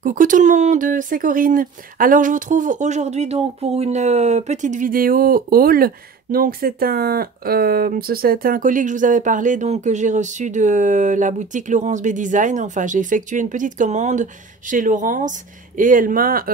Coucou tout le monde, c'est Corinne. Alors je vous trouve aujourd'hui donc pour une petite vidéo haul. Donc c'est un colis que je vous avais parlé donc que j'ai reçu de la boutique Laurence B Design. Enfin j'ai effectué une petite commande chez Laurence et elle m'a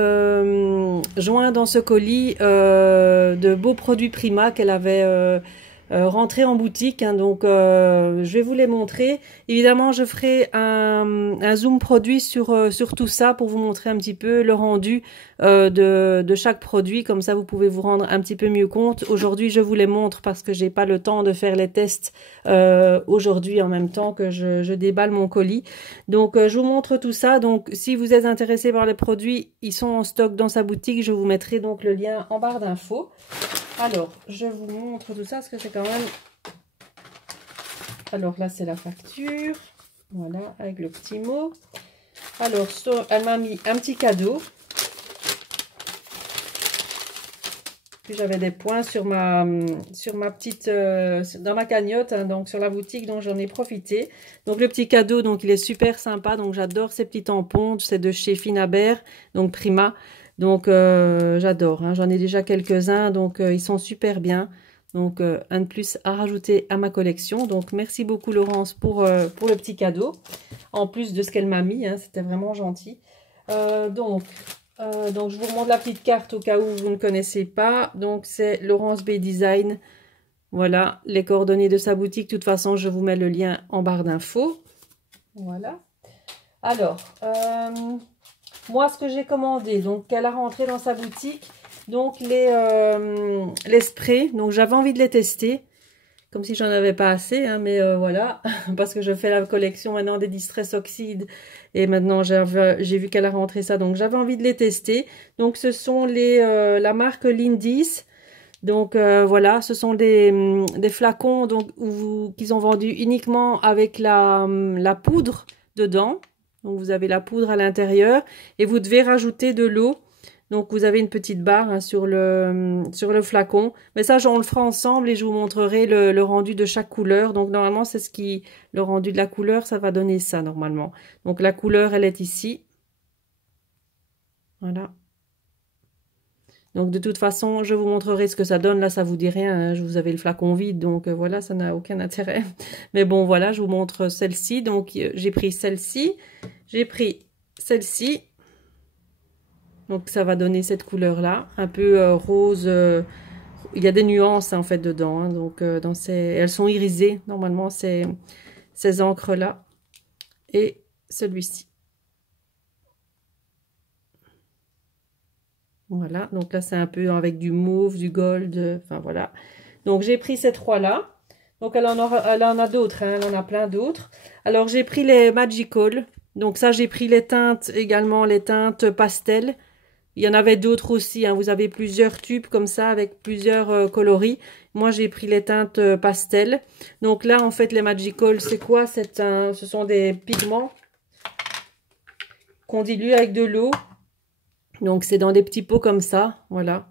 joint dans ce colis de beaux produits Prima qu'elle avait rentrés en boutique. Hein. Donc je vais vous les montrer. Évidemment, je ferai un zoom produit sur tout ça pour vous montrer un petit peu le rendu de chaque produit. Comme ça, vous pouvez vous rendre un petit peu mieux compte. Aujourd'hui, je vous les montre parce que j'ai pas le temps de faire les tests aujourd'hui en même temps que je déballe mon colis. Donc, je vous montre tout ça. Donc, si vous êtes intéressé par les produits, ils sont en stock dans sa boutique. Je vous mettrai donc le lien en barre d'infos. Alors, je vous montre tout ça parce que c'est quand même... Alors là, c'est la facture. Voilà, avec le petit mot. Alors, elle m'a mis un petit cadeau. Puis j'avais des points sur ma petite... dans ma cagnotte, hein, donc sur la boutique, donc j'en ai profité. Donc le petit cadeau, donc il est super sympa. Donc j'adore ces petits tampons. C'est de chez Finabert, donc Prima. Donc j'adore. Hein, j'en ai déjà quelques-uns, donc ils sont super bien. Donc, un de plus à rajouter à ma collection. Donc, merci beaucoup Laurence pour le petit cadeau. En plus de ce qu'elle m'a mis, hein, c'était vraiment gentil. Donc, je vous remontre la petite carte au cas où vous ne connaissez pas. Donc, c'est Laurence B Design. Voilà, les coordonnées de sa boutique. De toute façon, je vous mets le lien en barre d'infos. Voilà. Alors, moi, ce que j'ai commandé, donc, qu'elle a rentré dans sa boutique... Donc les sprays, donc j'avais envie de les tester, comme si j'en avais pas assez, hein, mais voilà, parce que je fais la collection maintenant des Distress Oxide, et maintenant j'ai vu qu'elle a rentré ça, donc j'avais envie de les tester. Donc ce sont la marque Lindis, donc voilà, ce sont des flacons donc qu'ils ont vendus uniquement avec la poudre dedans, donc vous avez la poudre à l'intérieur, et vous devez rajouter de l'eau. Donc, vous avez une petite barre hein, sur le flacon. Mais ça, on le fera ensemble et je vous montrerai le rendu de chaque couleur. Donc, normalement, c'est le rendu de la couleur, ça va donner ça, normalement. Donc, la couleur, elle est ici. Voilà. Donc, de toute façon, je vous montrerai ce que ça donne. Là, ça vous dit rien. Hein. Vous avez le flacon vide. Donc, voilà, ça n'a aucun intérêt. Mais bon, voilà, je vous montre celle-ci. Donc, j'ai pris celle-ci. J'ai pris celle-ci. Donc ça va donner cette couleur là, un peu rose, il y a des nuances en fait dedans, hein, donc elles sont irisées normalement ces encres là, et celui-ci. Voilà, donc là c'est un peu avec du mauve, du gold, enfin voilà. Donc j'ai pris ces trois là, donc elle en a d'autres, hein, elle en a plein d'autres. Alors j'ai pris les Magical, donc ça j'ai pris les teintes également, les teintes pastel. Il y en avait d'autres aussi, hein. Vous avez plusieurs tubes comme ça avec plusieurs coloris. Moi, j'ai pris les teintes pastel. Donc là, en fait, les Magical, c'est quoi? Ce sont des pigments qu'on dilue avec de l'eau. Donc, c'est dans des petits pots comme ça, voilà.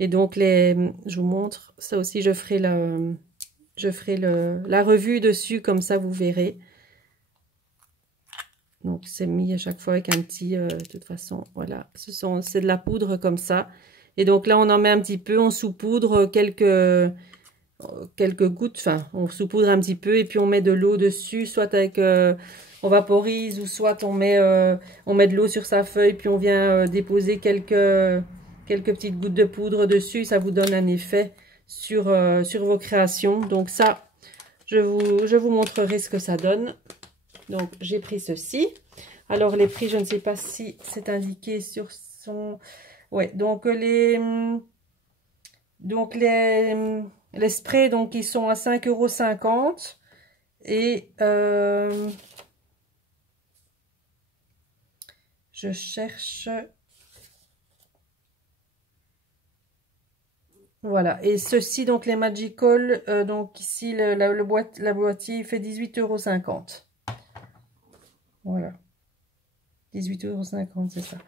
Et donc, je vous montre. Ça aussi, je ferai la revue dessus, comme ça, vous verrez. Donc, c'est mis à chaque fois avec un petit, de toute façon, voilà. C'est de la poudre comme ça. Et donc là, on en met un petit peu, on saupoudre quelques gouttes, enfin, on saupoudre un petit peu et puis on met de l'eau dessus, soit avec, on vaporise ou soit on met de l'eau sur sa feuille, puis on vient déposer quelques petites gouttes de poudre dessus. Ça vous donne un effet sur vos créations. Donc ça, je vous montrerai ce que ça donne. Donc, j'ai pris ceci. Alors, les prix, je ne sais pas si c'est indiqué sur son... Ouais, donc les sprays, donc, ils sont à 5,50 €. Et je cherche... Voilà. Et ceci, donc, les Magical, donc, ici, la boîtier, il fait 18,50 €. Voilà. 18,50 €, c'est ça.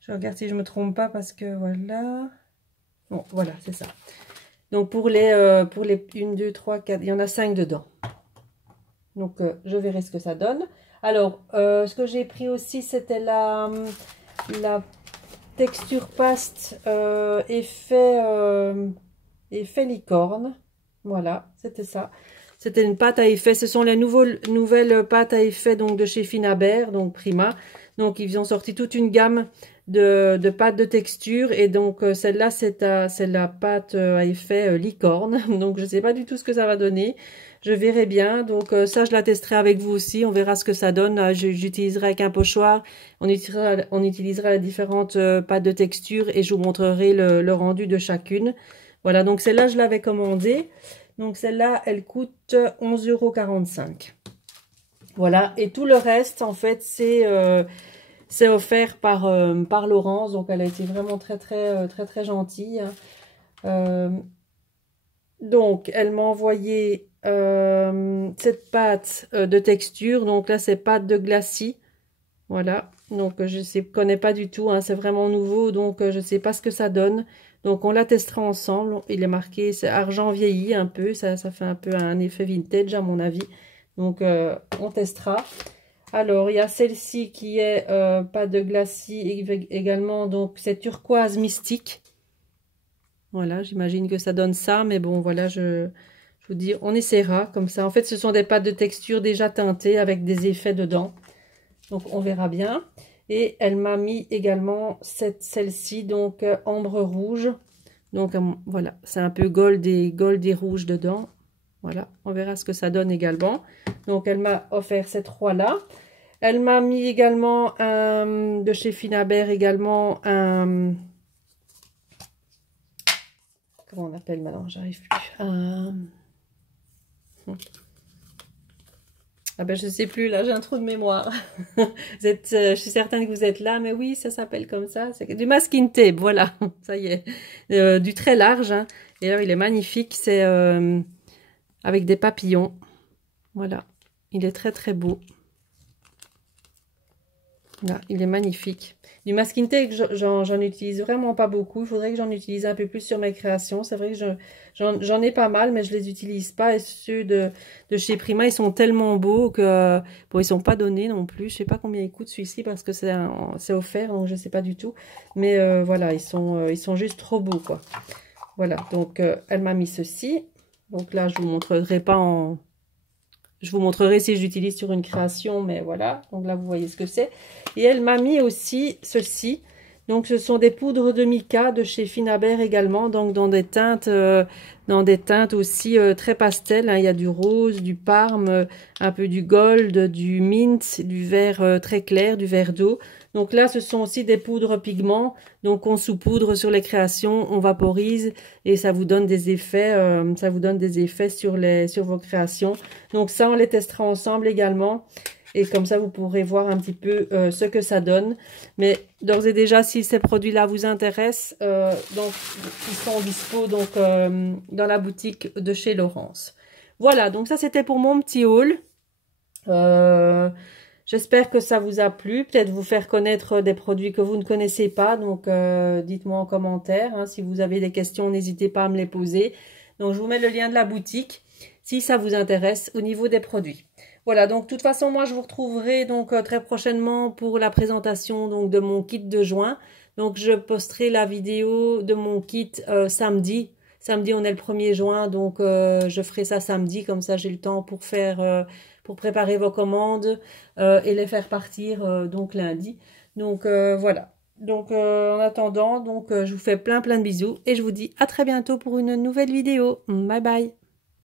Je regarde si je me trompe pas parce que voilà. Bon, voilà, c'est ça. Donc pour les 1, 2, 3, 4, il y en a 5 dedans. Donc je verrai ce que ça donne. Alors, ce que j'ai pris aussi, c'était la texture paste effet licorne. Voilà, c'était ça. C'était une pâte à effet. Ce sont les nouvelles pâtes à effet donc, de chez Finabert, donc Prima. Donc, ils ont sorti toute une gamme de pâtes de texture. Et donc, celle-là, c'est la pâte à effet licorne. Donc, je ne sais pas du tout ce que ça va donner. Je verrai bien. Donc, ça, je la testerai avec vous aussi. On verra ce que ça donne. J'utiliserai avec un pochoir. On utilisera les différentes pâtes de texture et je vous montrerai le rendu de chacune. Voilà, donc celle-là, je l'avais commandée. Donc celle-là, elle coûte 11,45 €. Voilà, et tout le reste, en fait, c'est offert par Laurence. Donc elle a été vraiment très gentille. Donc elle m'a envoyé cette pâte de texture. Donc là, c'est pâte de glacis. Voilà, donc je ne connais pas du tout, hein, c'est vraiment nouveau, donc je ne sais pas ce que ça donne. Donc on la testera ensemble. Il est marqué, c'est argent vieilli un peu, ça fait un peu un effet vintage à mon avis. Donc on testera. Alors il y a celle-ci qui est pâte de glacis également, donc c'est turquoise mystique. Voilà, j'imagine que ça donne ça, mais bon voilà, je vous dis, on essaiera comme ça. En fait, ce sont des pâtes de texture déjà teintées avec des effets dedans. Donc on verra bien. Et elle m'a mis également celle-ci, donc ambre rouge. Donc voilà, c'est un peu gold et rouge dedans. Voilà, on verra ce que ça donne également. Donc elle m'a offert ces trois-là. Elle m'a mis également de chez Finabert également un... Comment on appelle maintenant? J'arrive plus. Ah ben je sais plus, là j'ai un trou de mémoire. Je suis certaine que vous êtes là, mais oui, ça s'appelle comme ça. C'est du masking tape, voilà, ça y est. Du très large, hein. Et là il est magnifique, c'est avec des papillons. Voilà, il est très beau. Là, il est magnifique. Du masking tape, j'en utilise vraiment pas beaucoup. Il faudrait que j'en utilise un peu plus sur mes créations. C'est vrai que j'en ai pas mal, mais je les utilise pas. Et ceux de chez Prima, ils sont tellement beaux que... Bon, ils sont pas donnés non plus. Je sais pas combien ils coûtent celui-ci parce que c'est offert, donc je sais pas du tout. Mais voilà, ils sont juste trop beaux, quoi. Voilà, donc elle m'a mis ceci. Donc là, je vous montrerai pas en... Je vous montrerai si j'utilise sur une création, mais voilà. Donc là, vous voyez ce que c'est. Et elle m'a mis aussi ceci. Donc, ce sont des poudres de mica de chez Finabert également. Donc, dans des teintes aussi très pastel, hein. Il y a du rose, du parme, un peu du gold, du mint, du vert très clair, du vert d'eau. Donc là, ce sont aussi des poudres pigments. Donc, on saupoudre sur les créations, on vaporise et ça vous donne des effets, sur vos créations. Donc ça, on les testera ensemble également. Et comme ça, vous pourrez voir un petit peu ce que ça donne. Mais d'ores et déjà, si ces produits-là vous intéressent, donc ils sont dispo donc, dans la boutique de chez Laurence. Voilà, donc ça, c'était pour mon petit haul. J'espère que ça vous a plu, peut-être vous faire connaître des produits que vous ne connaissez pas, donc dites-moi en commentaire, hein, si vous avez des questions, n'hésitez pas à me les poser. Donc je vous mets le lien de la boutique si ça vous intéresse au niveau des produits. Voilà, donc de toute façon, moi je vous retrouverai donc très prochainement pour la présentation donc de mon kit de juin. Donc je posterai la vidéo de mon kit samedi. Samedi, on est le 1er juin, donc je ferai ça samedi, comme ça j'ai le temps pour préparer vos commandes et les faire partir donc lundi. Donc voilà. Donc en attendant, donc je vous fais plein de bisous et je vous dis à très bientôt pour une nouvelle vidéo. Bye bye.